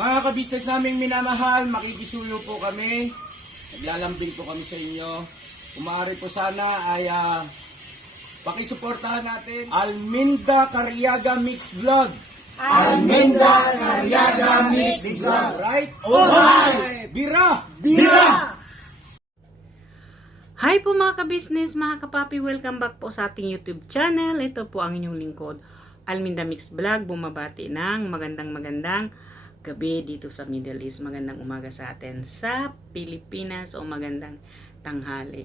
Mga kabisnes naming minamahal, makikisuyo po kami. Naglalambing po kami sa inyo. Kung maaari po sana ay pakisuportahan natin Alminda Cariaga Mix Vlog. Alminda Cariaga Mix Vlog. Right? Alright! Bira! Bira! Hi po mga kabisnes, mga kapapi, welcome back po sa ating YouTube channel. Ito po ang inyong lingkod, Alminda Mix Vlog. Bumabati ng magandang gabi dito sa Middle East. Magandang umaga sa atin sa Pilipinas o magandang tanghali.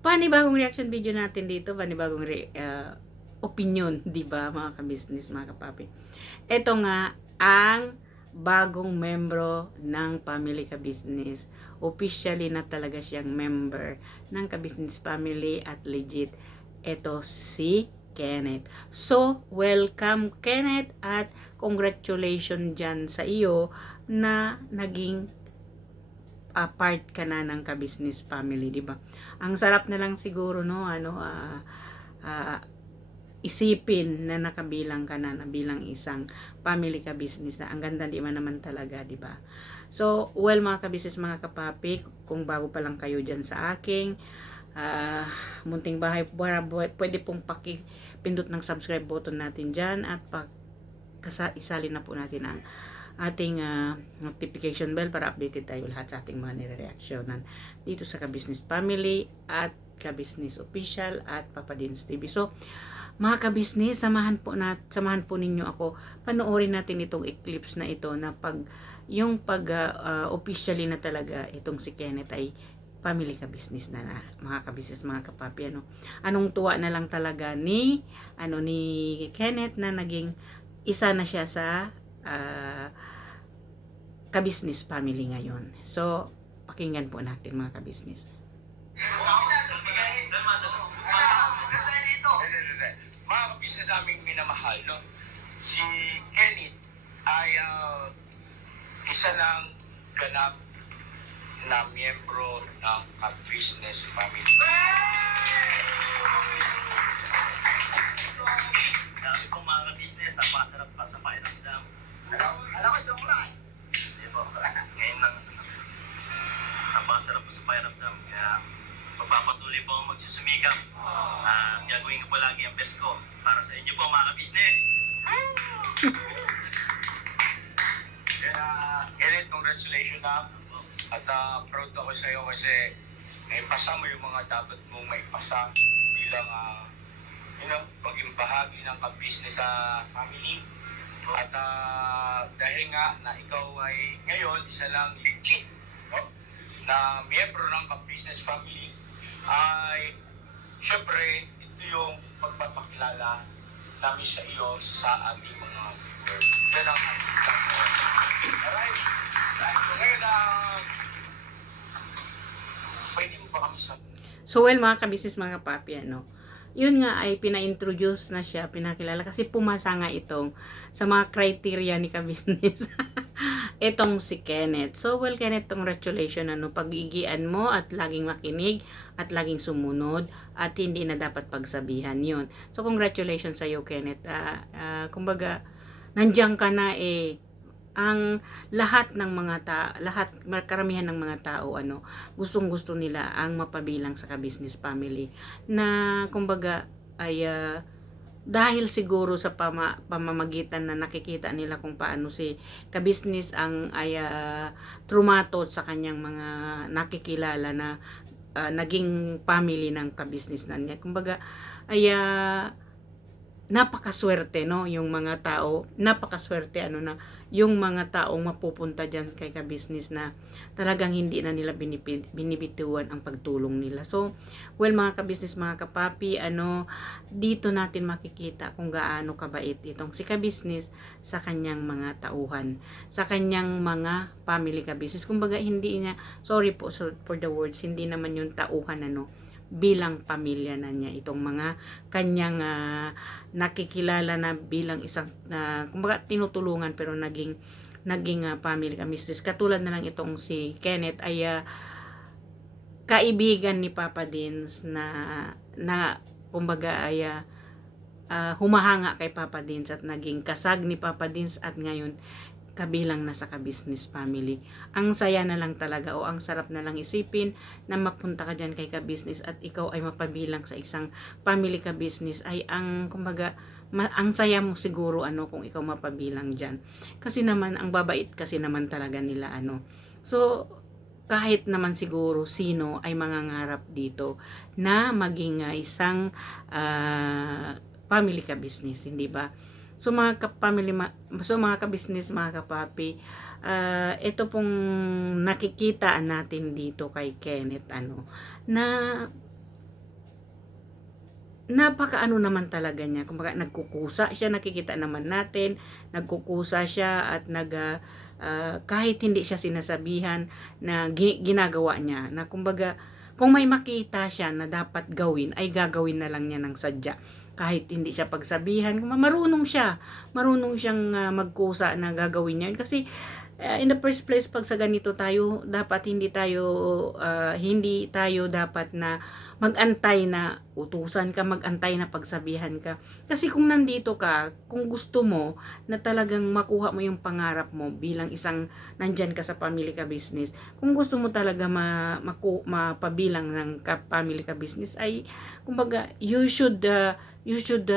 Panibagong reaction video natin dito, panibagong opinion, di ba mga kabisnes, mga kapapi. Ito nga ang bagong membro ng Family Ka-Business. Officially na talaga siyang member ng Ka-Business Family at legit. Ito si Kenneth. So, welcome Kenneth at congratulations dyan sa iyo na naging part ka na ng Ka-Business Family, di ba? Ang sarap na lang siguro no, isipin na nakabilang ka na bilang isang family ka-business na ang ganda di man naman talaga, di ba? So, well mga ka-business, mga kapapi, kung bago pa lang kayo dyan sa aking munting bahay, pwede pong pakipindot ng subscribe button natin dyan at isali na po natin ang ating notification bell para updated tayo lahat sa ating mga nire-reactionan dito sa Ka-Business Family at Ka-Business Official at Papa Dins TV. So, mga kabisnes, samahan po ninyo ako. Panoorin natin itong eclipse na ito na officially na talaga itong si Kenneth ay family ka-business na, mga kabisnes, mga kapapi. Anong tuwa na lang talaga ni Kenneth na naging isa na siya sa ka-business family ngayon. So, pakinggan po natin mga kabisnes. Mga kabisnes aming minamahal, no? Si Kenneth ay isa ng ganap na miyembro ng Ka-Business Family. Dami pong mga business, napasarap pa sa pakiramdam. Alam ko, joke lang. Di ba? Ngayon lang, napasarap pa sa pakiramdam. Kaya, magpapatuloy po akong magsusumikap. Gagawin ko po lagi ang best ko para sa inyo po mga business. Kenneth, congratulations na. At proud ako sa iyo kasi naipasa mo yung mga dapat mong maipasa bilang maging bahagi ng ka-business sa family. At dahil nga na ikaw ay ngayon isa lang legit, no, na miyembro ng ka-business family, ay syempre ito yung pagpapakilala namin sa iyo sa aming mga viewers. Yan ang ating tanong. Alright? So ngayon pwede mo ba kami sa... So, well mga kabisnes, mga kapapi, yun nga ay pina-introduce na siya, pinakilala kasi pumasa nga itong sa mga criteria ni ka-business itong si Kenneth. So well Kenneth, congratulations, pag-igian mo at laging makinig at laging sumunod at hindi na dapat pagsabihan yun. So congratulations sa iyo Kenneth. Kumbaga nandiyan ka na ang lahat ng karamihan ng mga tao gustong-gusto nila ang mapabilang sa ka-business family na kumbaga ay dahil siguro sa pamamagitan na nakikita nila kung paano si ka-business ang trumato sa kanyang mga nakikilala na naging family ng ka-business na niya. Kumbaga ay napakaswerte yung mga tao, napakaswerte na yung mga taong mapupunta diyan kay ka-business na talagang hindi na nila binibituan ang pagtulong nila. So well mga ka-business, mga kapapi, dito natin makikita kung gaano kabait itong si ka-business sa kanyang mga tauhan, sa kanyang mga family ka-business. Kumbaga hindi niya, sorry po for the words, hindi naman yung tauhan bilang pamilya na niya itong mga kanyang nakikilala na bilang isang kumbaga tinutulungan pero naging family ka-business. Katulad na lang itong si Kenneth ay kaibigan ni Papa Dins na kumbaga ay humahanga kay Papa Dins at naging kasag ni Papa Dins at ngayon kabilang na sa ka-business family. Ang saya na lang talaga o ang sarap na lang isipin na mapunta ka dyan kay ka-business at ikaw ay mapabilang sa isang family ka-business ay ang kumbaga ang saya mo siguro kung ikaw mapabilang dyan. Kasi naman ang babait kasi naman talaga nila So kahit naman siguro sino ay mangangarap dito na maging isang family ka-business, hindi ba? So mga ka-family, so mga ka-business, mga kapapi, ito pong nakikita natin dito kay Kenneth, na napakaano naman talaga niya. Kumbaga nagkukusa siya, nakikita naman natin, nagkukusa siya at kahit hindi siya sinasabihan na ginagawa niya, na kumbaga kung may makita siya na dapat gawin, ay gagawin na lang niya ng sadya. Kahit hindi siya pagsabihan, marunong siyang magkusa na gagawin niya. Kasi in the first place, pag sa ganito tayo, dapat hindi tayo dapat na magantay na utusan ka, magantay na pagsabihan ka. Kasi kung nandito ka, kung gusto mo na talagang makuha mo yung pangarap mo bilang isang nandyan ka sa family ka business, kung gusto mo talaga mapabilang ng family ka business, ay kumbaga you should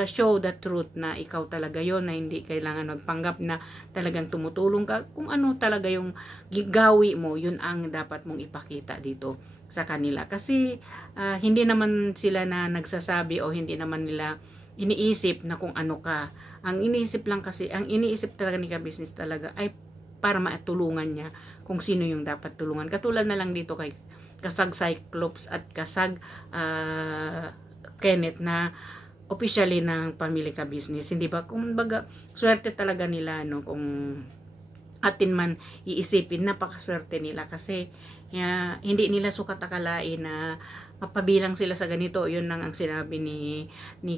show the truth na ikaw talaga yon, na hindi kailangan magpanggap na talagang tumutulong ka. Kung ano talaga yung gigawi mo, yun ang dapat mong ipakita dito sa kanila. Kasi hindi naman sila na nagsasabi o hindi naman nila iniisip na kung ano ka. Ang iniisip talaga ni ka-business talaga ay para matulungan niya kung sino yung dapat tulungan. Katulad na lang dito kay Kasag Cyclops at Kasag Kenneth na officially ng family ka business, hindi ba? Kumbaga swerte talaga nila kung atin man iisipin, napakaswerte nila kasi hindi nila sukat akalain na mapabilang sila sa ganito. Yun lang ang sinabi ni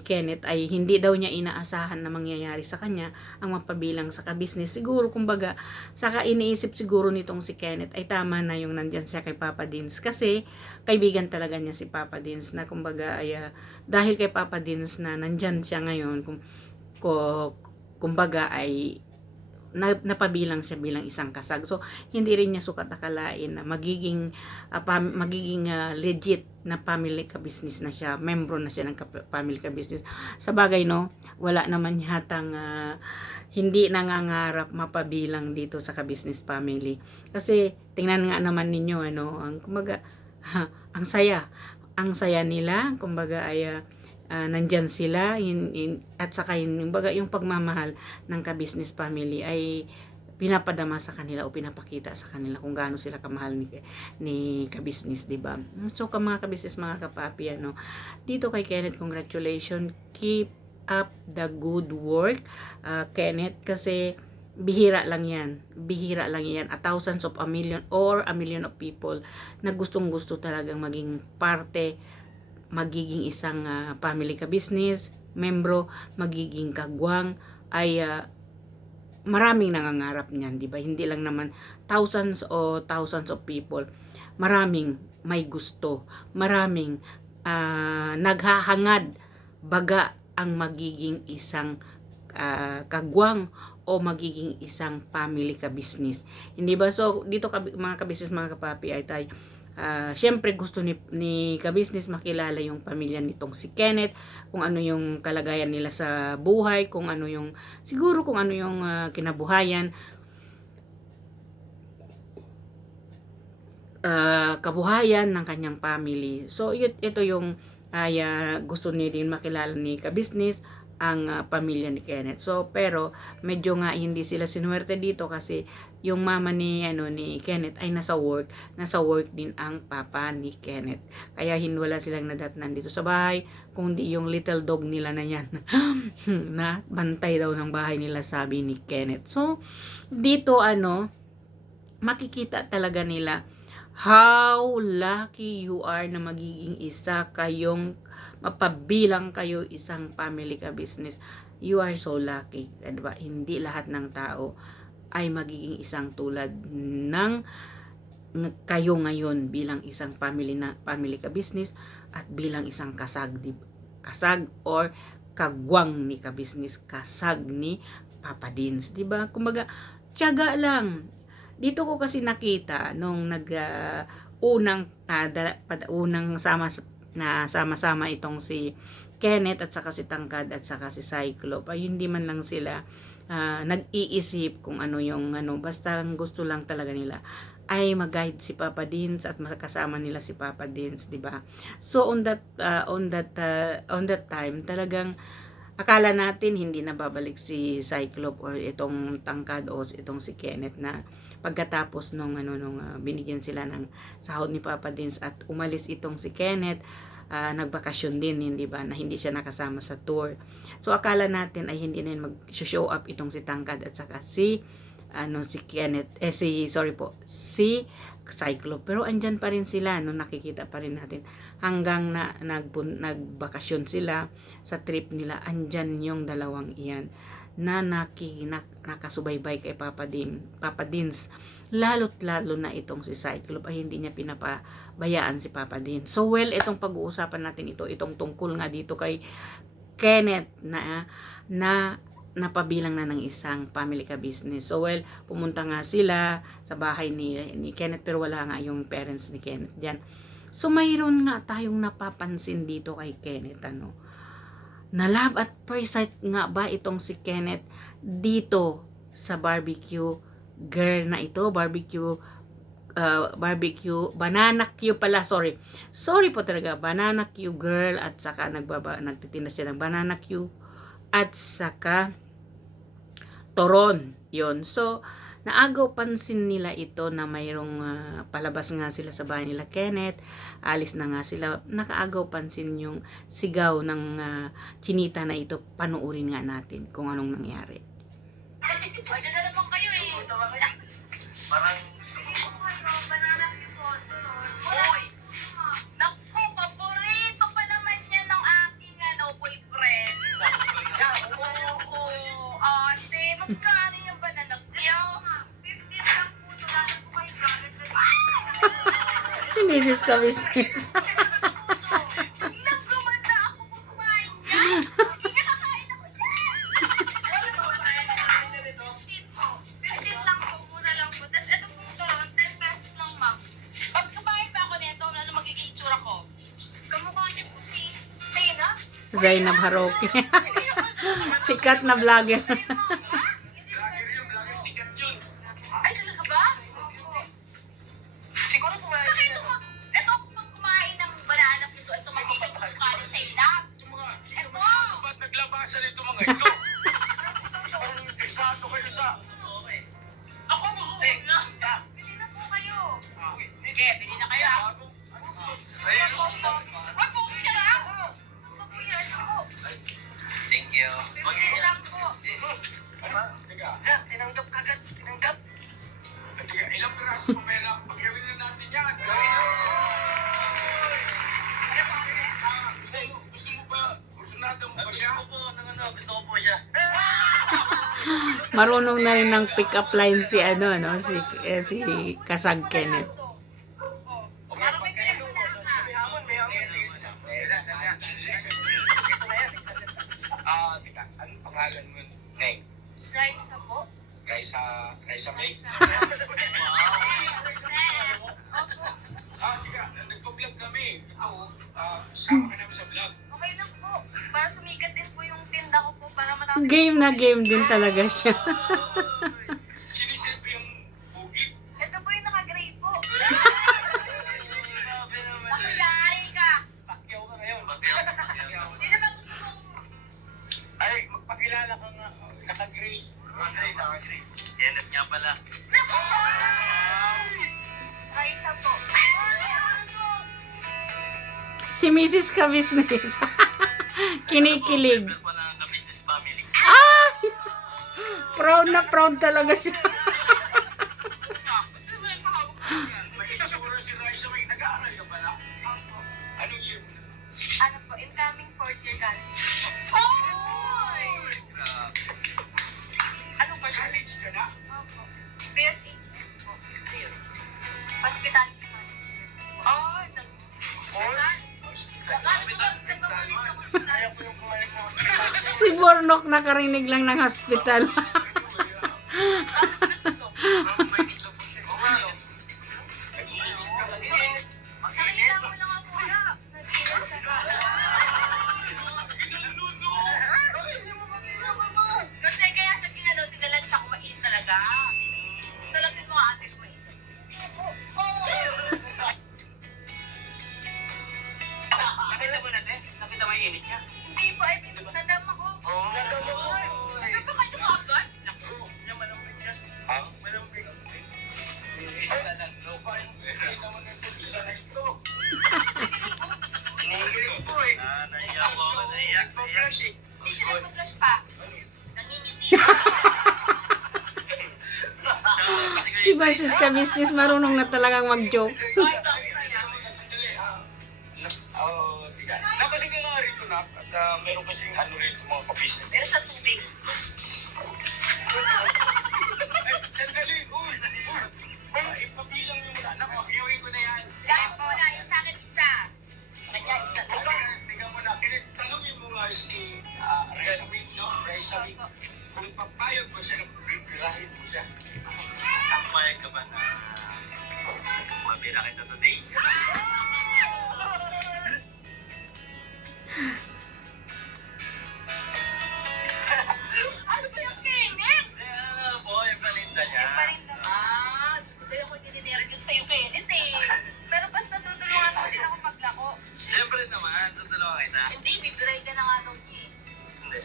Kenneth, ay hindi daw niya inaasahan na mangyayari sa kanya ang mapabilang sa ka-business. Siguro kumbaga saka iniisip siguro nitong si Kenneth ay tama na yung nandyan siya kay Papa Dins, kasi kaibigan talaga niya si Papa Dins, na kumbaga ay dahil kay Papa Dins na nandyan siya ngayon, kumbaga ay napabilang siya bilang isang kasag. So hindi rin niya sukat akalain na magiging legit na family ka business na siya, membro na siya ng family ka business. Sa bagay wala naman yatang hindi nangangarap mapabilang dito sa ka business family. Kasi tingnan nga naman ninyo ang kumbaga ang saya nila, kumbaga ay nandyan sila at saka yung pagmamahal ng ka-business family ay pinapadama sa kanila o pinapakita sa kanila kung gaano sila kamahal ni ka-business, diba? So mga ka-business, mga kapapi, dito kay Kenneth, congratulations, keep up the good work, Kenneth, kasi bihira lang yan, thousands of a million or a million of people na gustong-gusto talagang maging parte, magiging isang family ka business membro, magiging kagwang, ay maraming nangangarap niyan, di ba? Hindi lang naman thousands of people, maraming may gusto, maraming naghahangad baga ang magiging isang kagwang o magiging isang family ka business, hindi ba? So dito mga ka-business, mga kapapi, ay tayo syempre gusto ni ka-business makilala yung pamilya nitong si Kenneth, kung ano yung kalagayan nila sa buhay, kung ano yung kinabuhayan, kabuhayan ng kanyang family. So ito yung gusto niya din makilala ni ka-business ang pamilya ni Kenneth. So pero medyo nga hindi sila sinuwerte dito kasi yung mama ni Kenneth ay nasa work din ang papa ni Kenneth. Kaya wala silang nadatnan dito sa bahay, kundi yung little dog nila na yan na bantay daw ng bahay nila, sabi ni Kenneth. So dito makikita talaga nila how lucky you are na magiging isa kayong mapabilang kayo isang family ka business. You are so lucky, diba? Hindi lahat ng tao ay magiging isang tulad ng kayo ngayon bilang isang family ka business at bilang isang kasag or kagwang ni ka business, kasag ni Papa Dins, 'di ba? Kumbaga, tiyaga lang. Dito ko kasi nakita nung unang sama-sama itong si Kenneth at saka si Tangkad at saka si Cyclop, ay hindi man lang sila nag-iisip kung ano yung basta ang gusto lang talaga nila ay mag-guide si Papa Dins at makasama nila si Papa Dins, 'di ba? So on that time talagang akala natin hindi na babalik si Cyclop or itong Tangkad o itong si Kenneth na pagkatapos nung binigyan sila ng sahod ni Papa Dins at umalis itong si Kenneth, nagbakasyon din, hindi ba, na hindi siya nakasama sa tour. So akala natin ay hindi na yun mag-show up itong si Tangkad at saka si Kenneth, si Cyclop. Pero andyan pa rin sila, nakikita pa rin natin hanggang na nagbakasyon sila sa trip nila. Andyan yung dalawang iyan na nakasubaybay kay Papa Dins. Lalo na itong si Cyclop ay hindi niya pinapabayaan si Papa Dins. So itong pag-uusapan natin itong tungkol nga dito kay Kenneth na napabilang na ng isang family ka business. So pumunta nga sila sa bahay ni Kenneth pero wala nga yung parents ni Kenneth diyan. So mayroon nga tayong napapansin dito kay Kenneth, na love at first sight nga ba itong si Kenneth dito sa barbecue girl na ito, barbecue banana Q pala, sorry po talaga, banana Q girl at saka nagtitinda siya ng banana Q at saka toron yon. So naagaw pansin nila ito na mayroong palabas nga sila sa bahay nila Kenneth, alis na nga sila, nakaagaw pansin yung sigaw ng chinita na ito. Panuurin nga natin kung anong nangyari. Pwede na naman kayo eh. Parang Banana cue po. Uy! Naku, paborito pa naman yan ng aking boyfriend. Oo. Ate, magkano yung banana cue? 15 lang po. Wala na po kayo galit. Si Mrs. Ka-Business. Nagkumanda ako kung kumain niya. Ikakakain ako dyan. 15 lang po. Mura lang po. Tapos ito po ito, 10 pesos lang, ma'am. Pag kumain pa ako nito, ano magiging itsura ko? Kamukha niyo po si Zayna. Zainab Haroke. Sikat na vlogger. Vlogger yun, vlogger sikat yun. Ay, talaga ba? siguro kumain Saka ito kung kumain ng banana puto, ito magiging mukha ni Zayna. Ito! Ba't naglabasan ito mga ito? Parang eksakto kayo sa... Ako makuha na. Bili na po kayo. Sige, bili na kayo. Ay, puwi ka na. Puwi ako. Thank you. Bili lang po. Teka, Tinanggap kagad. Tinanggap. teka, ilang piraso pa pera? Pagyawin na natin yan. Gusto mo ba? Gusto mo ba siya? Gusto ko po siya. Marunong na rin ng pick-up line si si Kasag Kenneth. Parang may pinagmula ka. Teka, anong pangalan mo? Neng? Rice na po. Raisa May? Teka, nagpa-vlog kami. Ito, sama ka namin sa vlog. Okay lang po. Para sumigat din po yung tinda ko po. Para marami. Game na game din talaga siya. Sinisilbi yung bugit. Ito po yung naka-gray po. Nakayari ka. Pakyaw ka ngayon. Hindi na ba gusto mong... Ay, magpakilala ka nga. Naka-gray. Naka-gray. Kenneth nga pala. Raisa po. Si Mrs. Ka-Business. Kinikilig. Member pala ng business family. Proud na proud talaga siya. Makita siguro si Raisa May. Nag-aaral ka pala? Anong year? Ano po, incoming fourth year college. Hoy! Anong course? College ka na? Opo. BSH po. Hospitality management. Or? Nagkano ba nagpapalit ako sa Kaya ko yung kumalik mo. Si Bornok nakarinig lang ng hospital. Nakita mo lang ako na. Kasi kaya siya ginalaw, sinalan siya kumain talaga. Talagin mo ate kumain. Nakita mo na, te? Nakita mo yung init niya? Hindi po, ay nadama ko. Oo. Ano ba kayo agad? Naku, yan malambing yan. Ha? Malambing. Hindi naman ito, isa na ito. Inigilig po eh. Naiya po ako, naiya. Nagpa-flash eh. Hindi siya nagpa-flash pa. Nangingiti. Diba sis ka business, marunong na talagang mag-joke. Ay, sabi saya. Nakasing nga rito na at meron kasing ano rito mga kabisnes. Pero sa tubig. Sandali, uy! Ipabilang nyo muna. Naku, viewing ko na yan. Kaya po na, yung sa akin isa. Kanya isa. Tingnan mo na. Tanungin mo nga si Reza Min, no? Reza Min. Kung papayag mo siya, pipirahin mo siya. Pumayag ka ba na mabira kita today? Ano ba yung kinit? Po, yung paninda niya. Gusto ko yung nininirigos sa'yo, Kenneth eh. Pero basta tutulungan mo din ako maglako. Siyempre naman, tutulungan kita. Hindi, bibiray ka na nga daw niya eh. Hindi.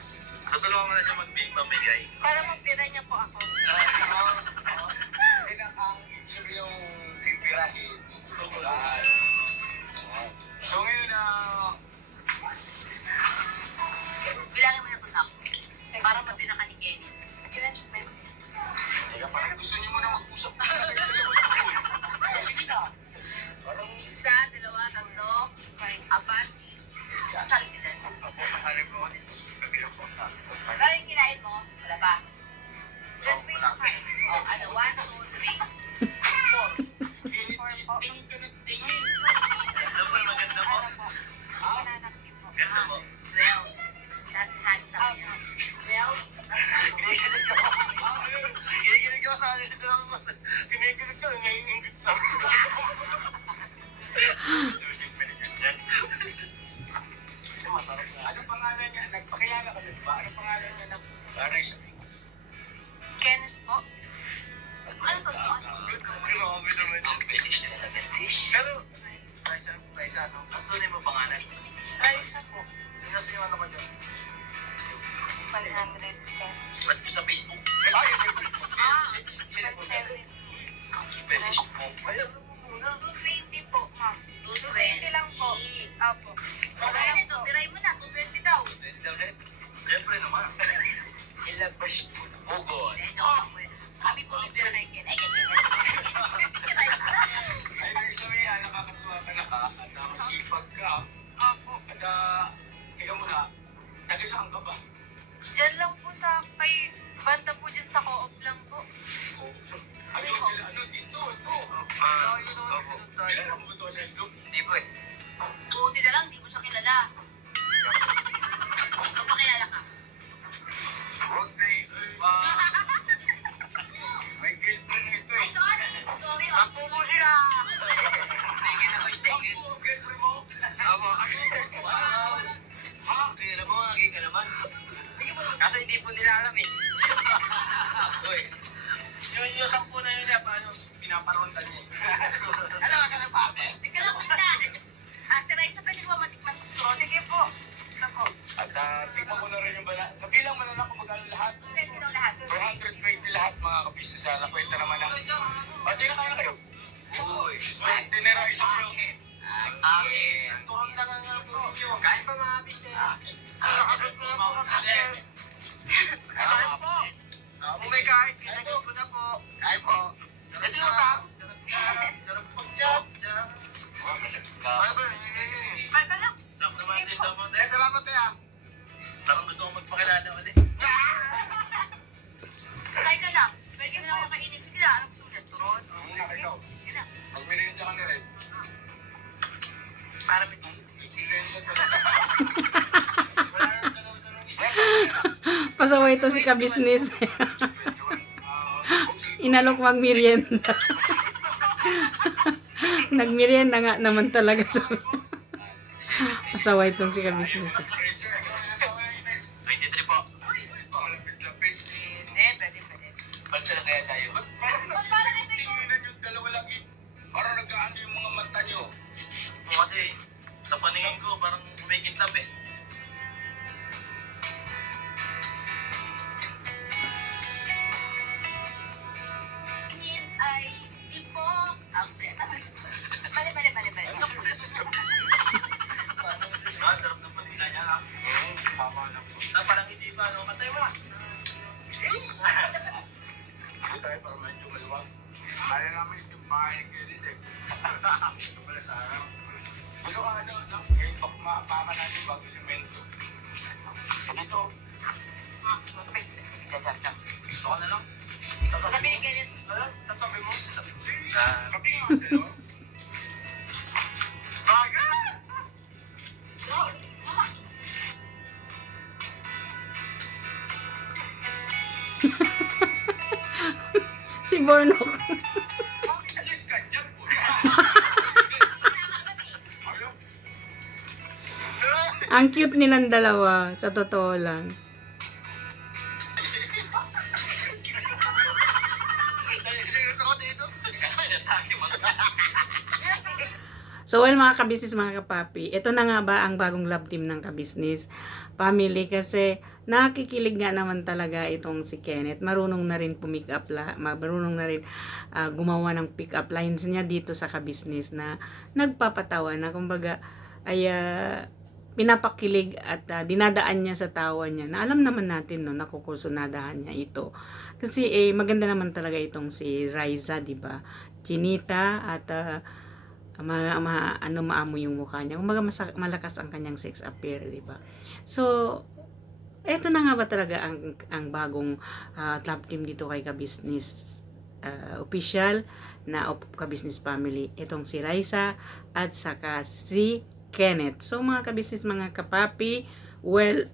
Tutulungan mo na siya magbigay. Para magbira niya po ako. Ang sabi yung pipirahin. So ngayon Bilangin mo na ito ako. Para mabira ka ni Kenny. Ilan siya meron? teka, parang gusto niyo muna mag-usap na. Sige na. Parang Isa, dalawa, tatlo, apat. Sali ka din. sasahalin ko dito. Kabilang po na. Kaya yung kinain mo, wala pa. Ilan pa yung kain? O, ano, 1, 2, 3, 4. Tingin ka na tingin. Ganda po, maganda po. Ganda po. 12. Lahat handsome yan. 12. Kinikilig ka. Kinikilig ka sa akin. Ito naman mas. Kinikilig ka. Ngayon lang. Anong pangalan niya? Nagpakilala ka din ba? Anong pangalan niya na? Para sa Kenneth po. Ano to? Grabe naman. Ang finish na sa finish. Pero, Raisa, no? Ang tunay mo pangalan? Raisa po. Sino sa iyo ano ka dyan? 110. Ba't ko sa Facebook? Ay, hindi. Ah, Sino po? 170. Finish mo. Alam mo muna. 220 po, ma'am. 220 lang po. Opo. Kaya nito, biray mo na. 220 daw. Siyempre naman. Ilabas mo na. Ugod. Kami po bibira kay Ken. Ay, Ken. Raisa. Ay, Raisa, nakakatuwa ka na ka. At masipag ka. Opo. At, ikaw muna, taga saan ka ba? Diyan lang po sa kay banda po dyan sa co-op lang po. Ano, dito, ito. Kailan mo ito sa ilog? Hindi po eh. Buti na lang, di mo siya kilala. Magpakilala ka. Huwag kayo. May girlfriend ito eh. Sorry. Sorry. Sampu mo sila! Tingin ako yung tingin. Sampu, girlfriend mo? Aba. Ha? Kaya mo, lagi ka naman. Kaso hindi po nila alam eh. Uy. Yung sampu na yun paano pinaparondan niya. Alam ka na pa? Teka lang muna. Ate Raisa, pwede ko ba matikman sa turo? Sige po. Nako. At tingnan ko na rin yung bala. Nabilang mo na lang kung magkano lahat. 220 daw lahat. 420 lahat mga kabisnes sa nakwenta naman ng... Pati na kayo na kayo. Uy, swerte na rin isa kayo. Akin. Turong na nga po ninyo. Kain pa mga business. Nakakabot ko na po mga business. Kain po. Kung may kain, pinagod ko na po. Kain po. Ito yung tap. Sarap po. Chop. Bye ka lang. Sarap naman din daw mo. Salamat kaya. Parang gusto ko magpakilala ulit. Bye ka lang. Pwede na lang makainin. Sige na. Ano gusto mo dyan? Turon? Ikaw. Sige na. Magmerienda ka na rin. Para may Magmerienda ka na. Wala nang dalaw-dalawang isa. Pasaway ito si ka-business. Inalok mag-merienda. Nag-merienda nga naman talaga. Pasaway itong si ka-business. 23 po. Hindi, pwede. Ba't sila kaya tayo? Parang ito yung... Tingnan yung dalawa lagi. Parang nag-aano yung mga mata nyo. O kasi, sa paningin ko, parang kumikintab eh. Tingin ay tipok ang sena. Mali. Ah, sarap ng panila niya ha. Tama na po. Parang hindi pa, no? Katay mo lang. Hindi tayo para medyo maluwag. Kaya namin yung bahay ng Kennedy eh. Ito pala sa araw. Pero ngayon mapaka natin bago simento. Ganito. Gusto ko na lang. Sabi ni Kenneth, Ano? Tatabi mo? Sabi nga sa'yo. Si Bornok. Alis ka dyan po. Ano? Ang cute nilang dalawa, sa totoo lang. So well mga kabisnes, mga kapapi, ito na nga ba ang bagong love team ng kabisnes family, kasi nakikilig nga naman talaga itong si Kenneth. Marunong na rin marunong na rin gumawa ng pick up lines niya dito sa kabisnes na nagpapatawa na, kumbaga ay pinapakilig at dinadaan niya sa tawa niya, na alam naman natin no, nakukusunadahan niya ito kasi maganda naman talaga itong si Raisa, di ba? Chinita at maamo yung mukha niya. Kumbaga malakas ang kanyang sex appeal, di ba? So, eto na nga ba talaga ang bagong love team dito kay Ka-Business official na Ka-Business family. Itong si Raisa at saka si Kenneth. So, mga Ka-Business, mga kapapi, well,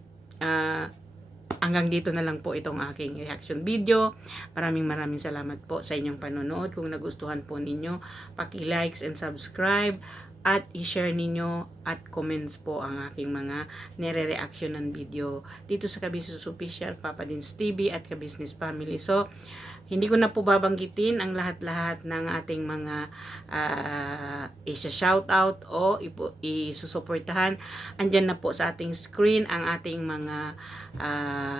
hanggang dito na lang po itong aking reaction video. Maraming salamat po sa inyong panonood. Kung nagustuhan po ninyo, paki-likes and subscribe at i-share ninyo at comments po ang aking mga nire-reaction ng video dito sa Ka-Business Official, Papa Dins TV at Ka-Business Family. So, hindi ko na po babanggitin ang lahat-lahat ng ating mga isa-shoutout o isusuportahan. Andyan na po sa ating screen ang ating mga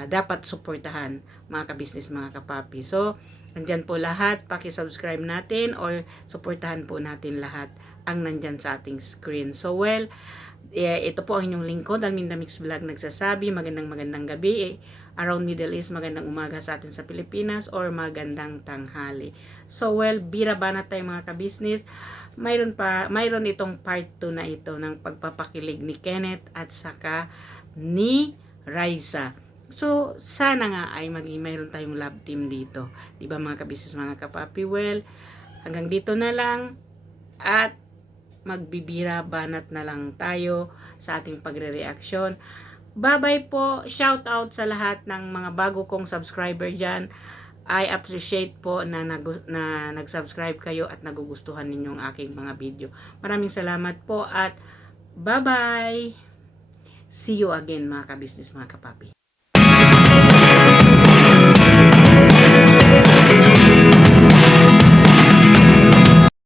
dapat suportahan, mga ka-business, mga kapapi. So, andyan po lahat. Paki-subscribe natin or suportahan po natin lahat ang nandyan sa ating screen. So, well, ito po ang inyong lingkod, Alminda Mix Vlog, nagsasabi magandang gabi around Middle East, magandang umaga sa atin sa Pilipinas, or magandang tanghali. So well, bira banat tayo mga ka-business. Mayroon itong part 2 na ito ng pagpapakilig ni Kenneth at saka ni Raisa. So sana nga ay mayroon tayong love team dito, di ba mga ka-business, mga kapapi? Well, hanggang dito na lang at magbibira banat na lang tayo sa ating pagre-reaction. Bye-bye po. Shout out sa lahat ng mga bago kong subscriber dyan. I appreciate po na nag-subscribe kayo at nagugustuhan ninyong aking mga video. Maraming salamat po at bye-bye. See you again mga ka-business, mga kapapi.